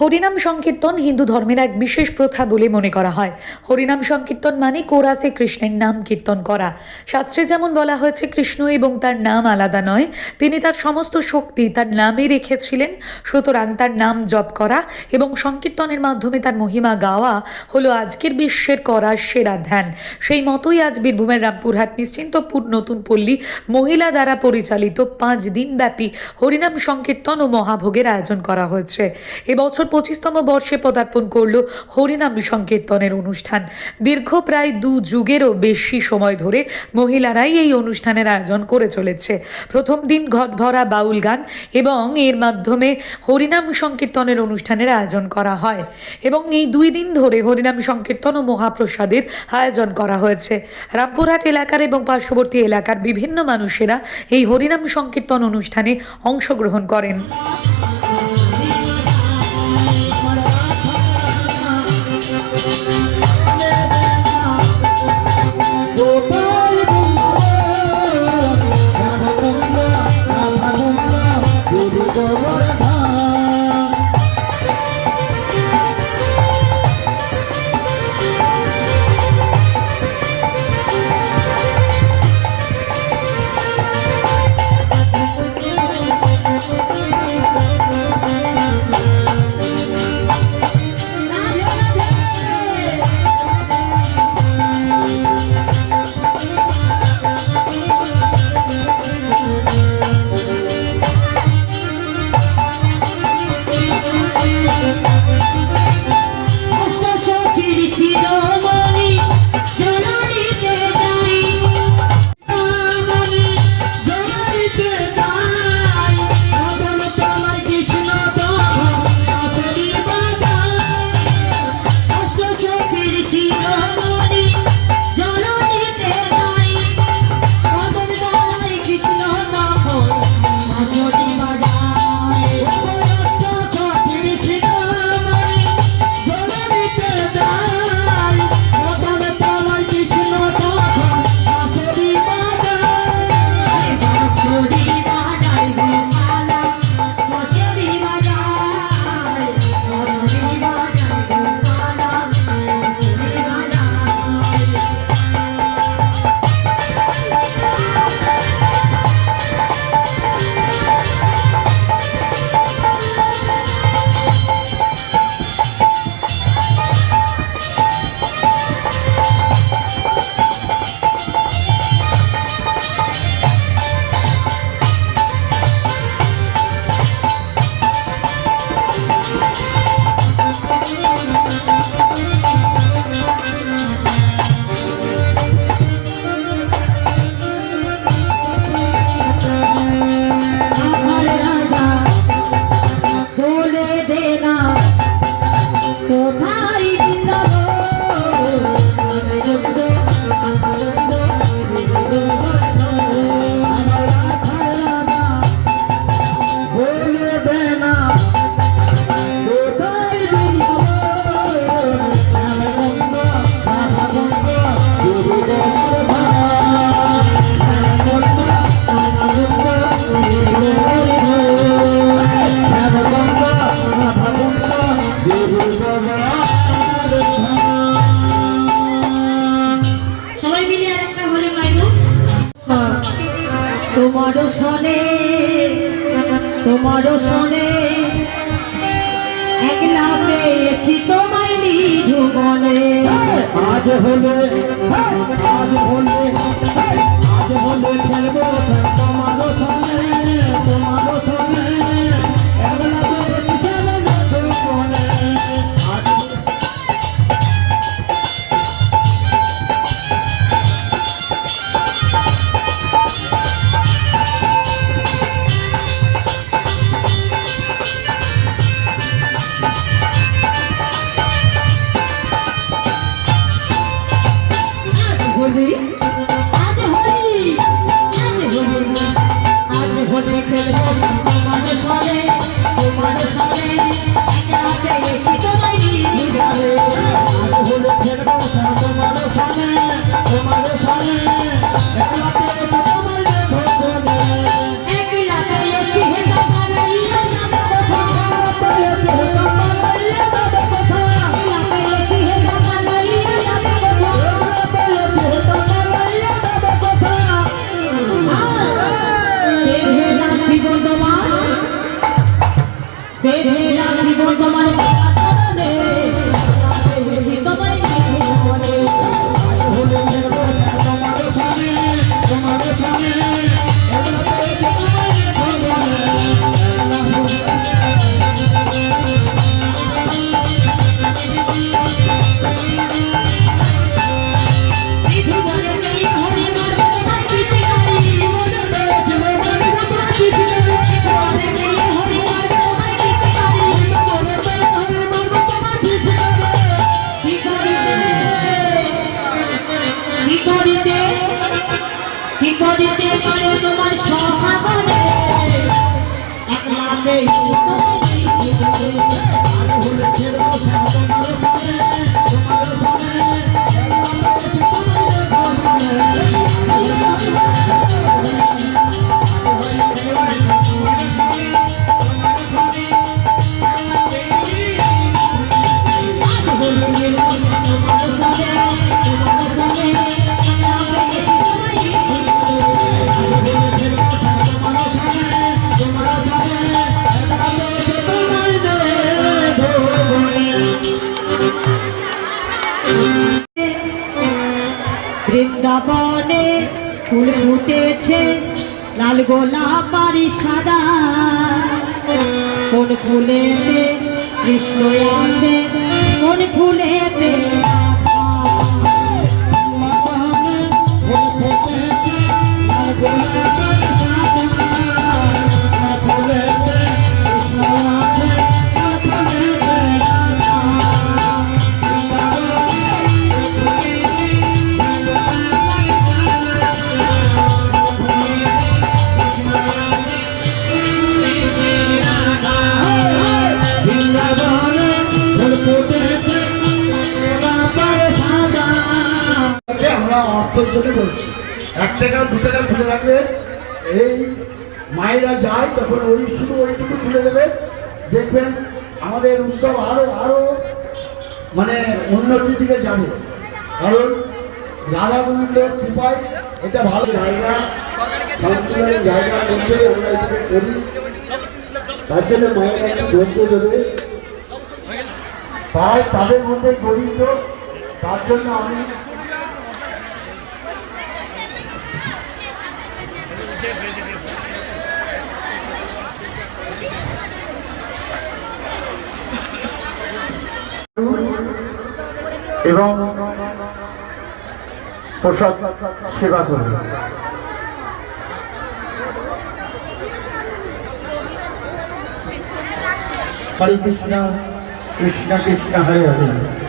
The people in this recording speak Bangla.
হরিনাম সংকীর্তন হিন্দু ধর্মের এক বিশেষ প্রথা বলে মনে করা হয়। হরিনাম সংকীর্তন মানে কোরাসে কৃষ্ণের নাম কীর্তন করা। শাস্ত্রে যেমন বলা হয়েছে, কৃষ্ণ এবং তার নাম আলাদা নয়। তিনি তার সমস্ত শক্তি তার নামে রেখেছিলেন। সুতরাং তার নাম জপ করা এবং সংকীর্তনের মাধ্যমে তার মহিমা গাওয়া হলো আজকের বিশ্বের করা সেরা ধ্যান। সেই মতোই আজ বীরভূমের রামপুরহাট নিশ্চিন্তপুর নতুন পল্লী মহিলা দ্বারা পরিচালিত পাঁচ দিনব্যাপী হরিনাম সংকীর্তন ও মহাভোগের আয়োজন করা হয়েছে। এবছর পঁচিশতম বর্ষে পদার্পণ করল হরিনাম সংকীর্তনের অনুষ্ঠান। দীর্ঘ প্রায় দু যুগেরও বেশি সময় ধরে মহিলারাই এই অনুষ্ঠানের আয়োজন করে চলেছে। প্রথম দিন ঘট ভরা বাউল গান এবং এর মাধ্যমে হরিনাম সংকীর্তনের অনুষ্ঠানের আয়োজন করা হয় এবং এই দুই দিন ধরে হরিনাম সংকীর্তন ও মহাপ্রসাদের আয়োজন করা হয়েছে। রামপুরহাট এলাকার এবং পার্শ্ববর্তী এলাকার বিভিন্ন মানুষেরা এই হরিনাম সংকীর্তন অনুষ্ঠানে অংশগ্রহণ করেন। শোনে তোমারও শোনে। একলা পেয়েছি তোমায় নিঝুবনে আজ হলে আজ হলে বেঁধে রাখবো তোমার ফুল ফুটেছে লাল গোলাপ আর সাদা। কোন ফুলেতে কৃষ্ণ আছে কোন ফুলেতে আমরা অর্থের জন্য বলছি। এক টাকা, দু টাকা তুলে রাখবে। এই মায়েরা যায়, তখন ওই শুধু ওইটুকু খুলে দেবে। দেখবেন আমাদের উৎসব আরও আরও মানে উন্নতির দিকে যাবে। কারণ রাধা গোবিন্দের কৃপায় এটা ভালো জায়গা। জায়গা তার জন্য মায়েরা তাই তাদের মধ্যে তার জন্য আমি এবং প্রসাদ সেবা করবে। হরে কৃষ্ণ কৃষ্ণ কৃষ্ণ হরে হরে।